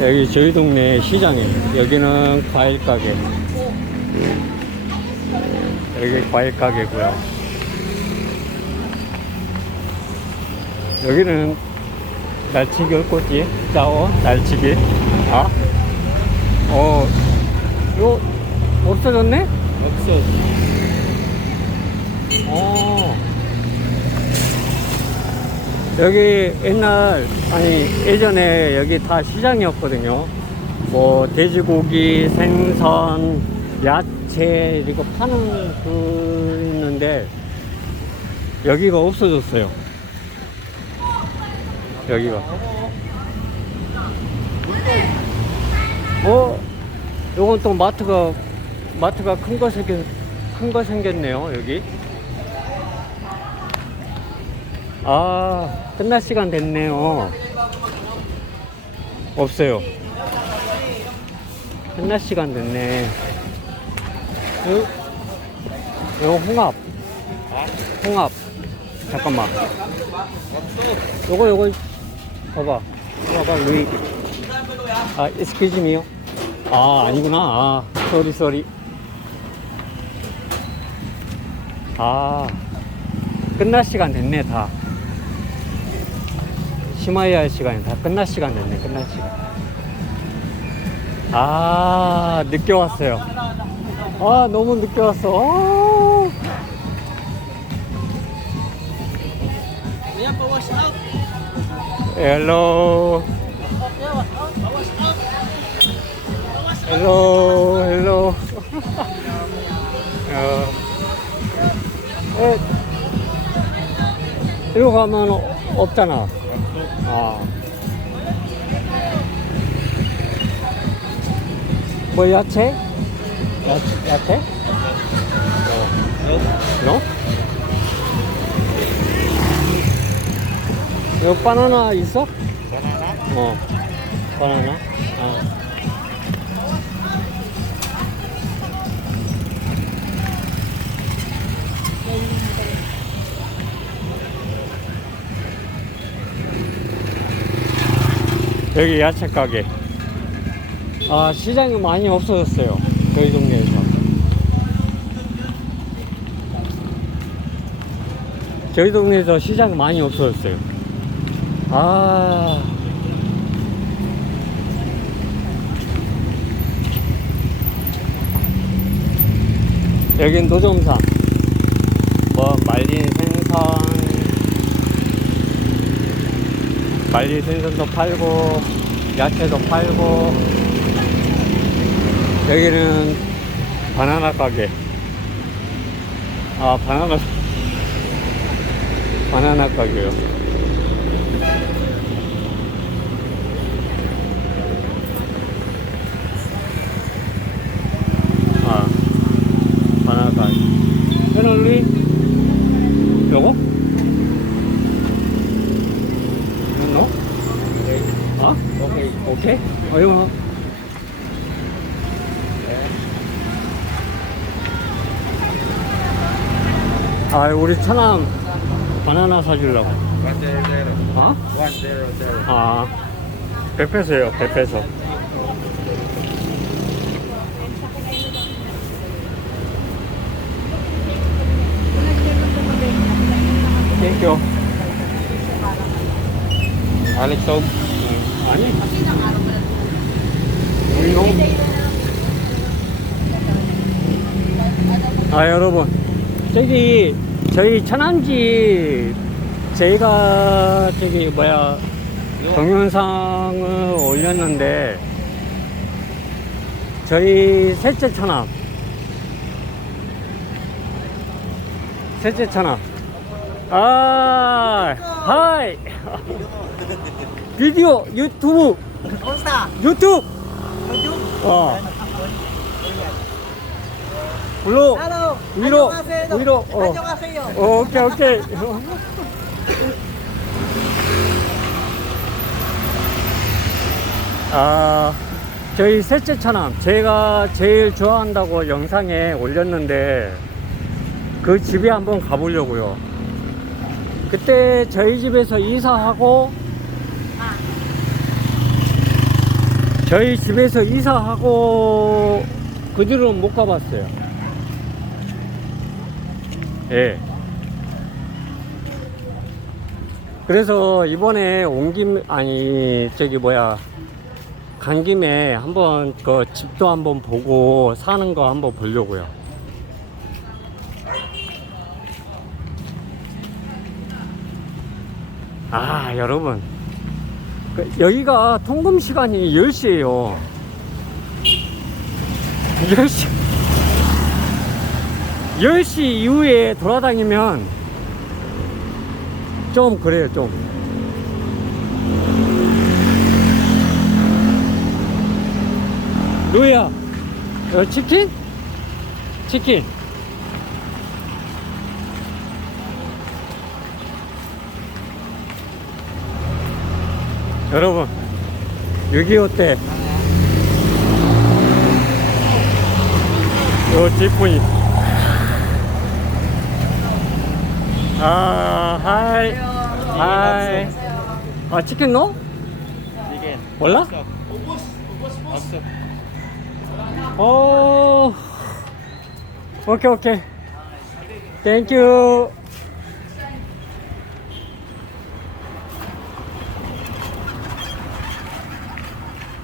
여기 저희 동네 시장이에요. 여기는 과일 가게. 여기 과일 가게고요. 여기는 날치기 올 gì? 짜오 날치기. 아? 어, 이거 없어졌네? 없어. 어. 여기 옛날, 아니, 예전에 여기 다 시장이었거든요. 뭐, 돼지고기, 생선, 야채, 이거 파는 그 있는데, 여기가 없어졌어요. 여기가. 어, 요건 또 마트가, 마트가 큰 거 생겼, 큰거 생겼네요, 여기. 아, 끝날 시간 됐네요. 없어요. 끝날 시간 됐네. 요, 요 홍합. 홍합. 잠깐만. 요거, 요거, 봐봐. 봐봐, 루이. 아, excuse me요. 아, 아니구나. 아, 쏘리, 쏘리. 아, 끝날 시간 됐네, 다. 심어야 할 시간이 다 끝날 시간 됐네, 끝날 시간. 아, 늦게 왔어요. 아, 너무 늦게 왔어. 헬로. 헬로, 헬로. 이거 가면 어- 없잖아. 아. 뭐 야채? 야, 야채? Nope. 너? 여기 바나나 있어? Banana. 어. 바나나? 어. 여기 야채 가게. 아, 시장이 많이 없어졌어요. 저희 동네에서. 저희 동네에서 시장이 많이 없어졌어요. 아. 여긴 노점상. 뭐, 말린 생선, 말린 생선도 팔고, 야채도 팔고, 여기는 바나나 가게. 아, 바나나, 바나나 가게요. 아, 바나나 가게. 페널리? 요거? 너? 아? 오케이. 오케이? 어, 이거. 아, 우리 차남 바나나 사주려고. One zero zero. 어? One zero zero. 아, 100페소예요, 100페소. 땡큐. Soap. 아니. 아, 여러분. 저기, 저희 천안지, 저희가 저기, 뭐야, 동영상을 올렸는데, 저희 셋째 천암. 셋째 천암. 아, 하이. 비디오 유튜브? 유튜브? 어. 위로. 안녕하세요. 위로. 어. 어, 오케이 오케이. 아 저희 셋째 차남. 제가 제일 좋아한다고 영상에 올렸는데 그 집에 한번 가보려고요. 그때 저희 집에서 이사하고 저희 집에서 이사하고 그 뒤로는 못 가봤어요. 예. 그래서 이번에 온 김, 아니, 저기 뭐야, 간 김에 한번 그 집도 한번 보고 사는 거 한번 보려고요. 아, 여러분. 그, 여기가 통금 시간이 10시에요. 10시. 10시 이후에 돌아다니면 좀 그래요, 좀. 루이야, 어, 치킨? 치킨. 여러분, 6.25 때, 요 지분이. 아, 하이. 하이. 아, 치킨? Chicken. 몰라? 오, 오케이, 오케이. 땡큐.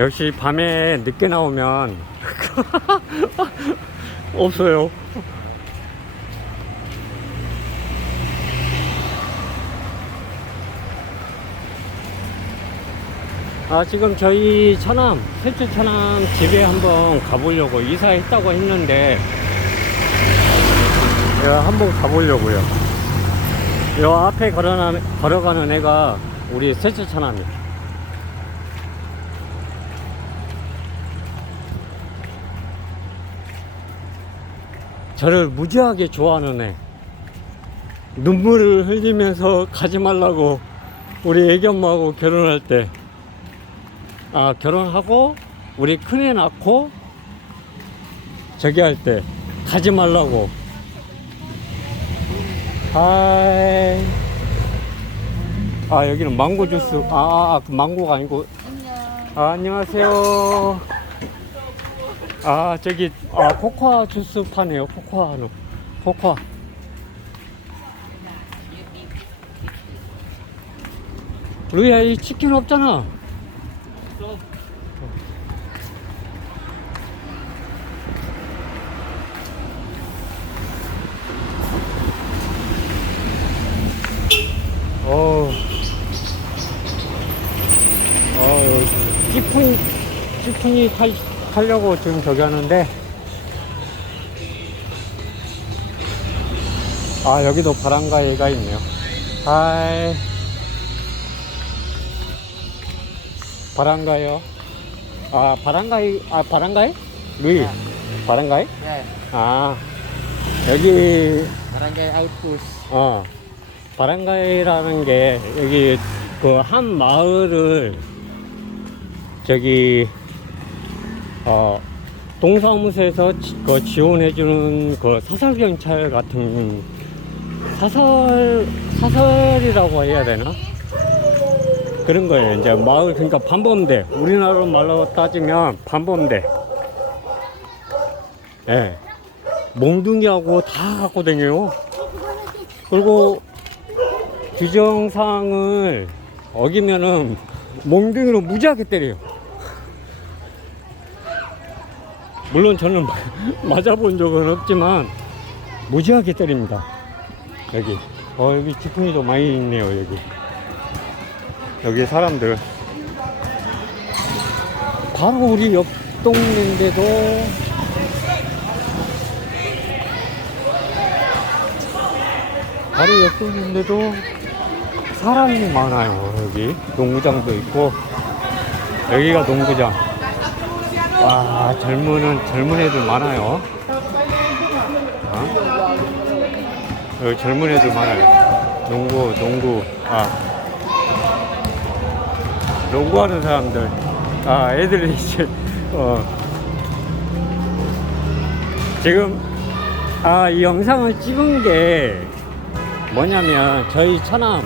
역시 밤에 늦게 나오면 없어요. 아, 지금 저희 처남, 셋째 처남 집에 한번 가보려고 이사했다고 했는데, 예, 한번 가보려고요. 요 앞에 걸어나, 걸어가는 애가 우리 셋째 처남이에요. 저를 무지하게 좋아하는 애. 눈물을 흘리면서 가지 말라고 우리 애기 엄마하고 결혼할 때 아, 결혼하고 우리 큰애 낳고 저기 할 때 가지 말라고. 하이. 아, 여기는 망고 주스. 아, 아, 그 망고가 아니고. 아, 안녕하세요. 아, 저기, 아, 코코아 주스 파네요. 코코아는. 코코아. 루이야, 이 치킨 없잖아. 어, 어, 찌푼, 찌푼이 탈, 타려고 지금 저기 하는데, 아, 여기도 바람가이가 있네요. 하이. 바람가요. 아, 바람가이, 아, 바람가이? 루이. 바람가이? Yeah. 아, 여기 Barangay Outpost. 어, 바람가이라는 게 여기 그 한 마을을 저기 어 동사무소에서 지, 그 지원해주는 그 사설 경찰 같은 사설 사설이라고 해야 되나 그런 거예요. 이제 마을 그러니까 반범대 우리나라 말로 따지면 반범대. 예. 몽둥이하고 다 갖고 다녀요. 그리고 규정사항을 어기면은 몽둥이로 무지하게 때려요. 물론 저는 맞아본 적은 없지만 무지하게 때립니다. 여기. 어, 여기 지풍이도 많이 있네요, 여기. 여기 사람들. 바로 우리 옆 동네인데도 바로 옆 동네인데도 사람이 많아요 여기 농구장도 있고 여기가 농구장 와 젊은 젊은 애들 많아요. 어? 여기 젊은 애들 많아요. 농구 농구. 아. 농구하는 사람들. 아 애들이 이제 어. 지금 아 이 영상을 찍은 게 뭐냐면 저희 처남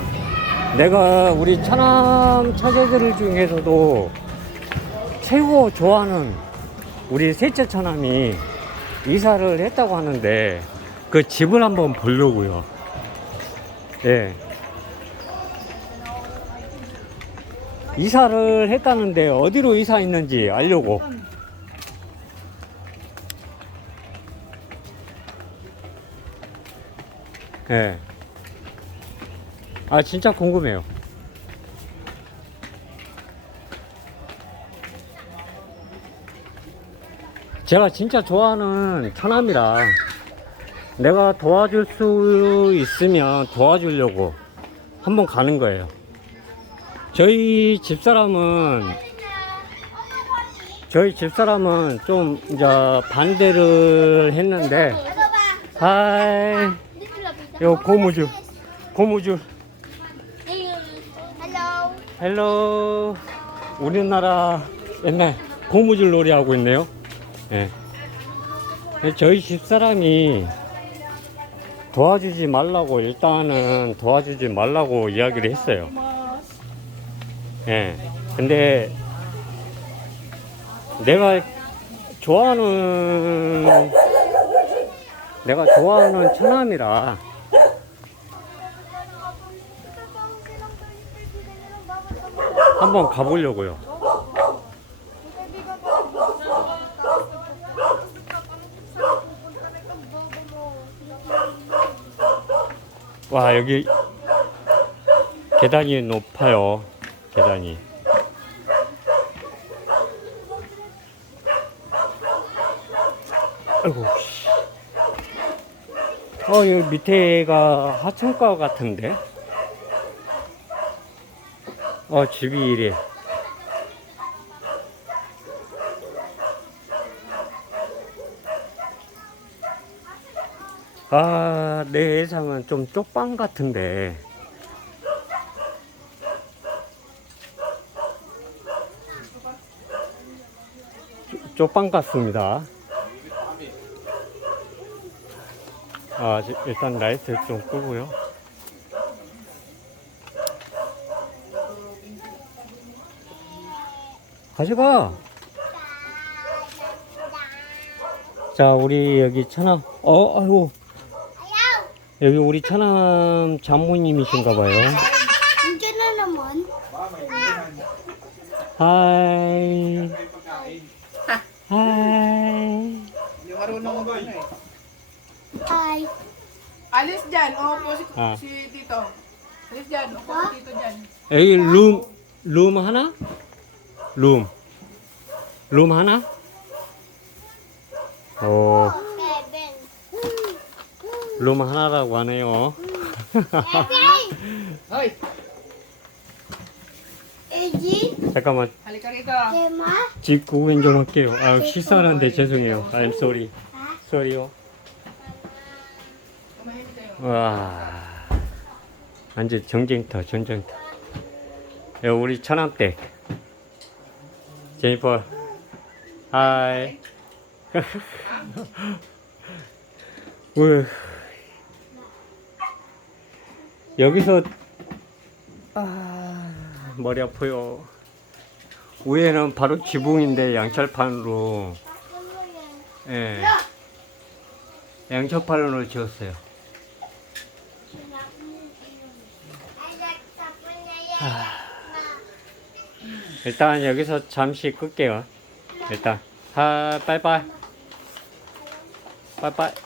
내가 우리 처남 처제들 중에서도 최고 좋아하는 우리 셋째 처남이 이사를 했다고 하는데 그 집을 한번 보려고요. 예. 이사를 했다는데 어디로 이사했는지 알려고. 예. 아 진짜 궁금해요. 제가 진짜 좋아하는 처남이라 내가 도와줄 수 있으면 도와주려고 한번 가는 거예요. 저희 집사람은 저희 집사람은 좀 이제 반대를 했는데 하이 요 고무줄 고무줄. 헬로 우리나라 옛날 고무줄 놀이 하고 있네요. 예. 저희 집사람이 도와주지 말라고 일단은 도와주지 말라고 이야기를 했어요. 예. 근데 내가 좋아하는 내가 좋아하는 처남이라 한번 가보려고요. 와 여기 계단이 높아요. 계단이. 아이고. 씨. 어 여기 밑에가 하천가 같은데. 어 집이 이래. 아, 내 예상은 좀 쪽방 같은데. 쪽- 쪽방 같습니다. 아, 지- 일단 라이트 좀 끄고요. 가져가. 자, 우리 여기 천암. 어, 아이고. 여기 우리 천암 장모님이신가 봐요. Naman. 하이. 하이. Hindi marunong mag ano eh. Hi. Alis dyan, uupo si, Ah. si Tito. Alis dyan, uupo si Tito dyan. 여기 룸, 룸 하나? 룸. 룸 하나? 어, Kevin. 룸 하나라고 하네요. Hoy. 잠깐만, halika rito. 집 구경 좀 할게요. 아, 식사하는데 죄송해요. I'm sorry. sorry요. Tumahimik. 와, 완전 정쟁터, 전쟁터. 여기 우리 천암댁. 제니퍼, 하이. 우 여기서, 아, 머리 아파요. 위에는 바로 지붕인데 양철판으로, 예. 양철판으로 지었어요. 일단 여기서 잠시 끌게요. 일단 하 빠이빠이 빠이빠이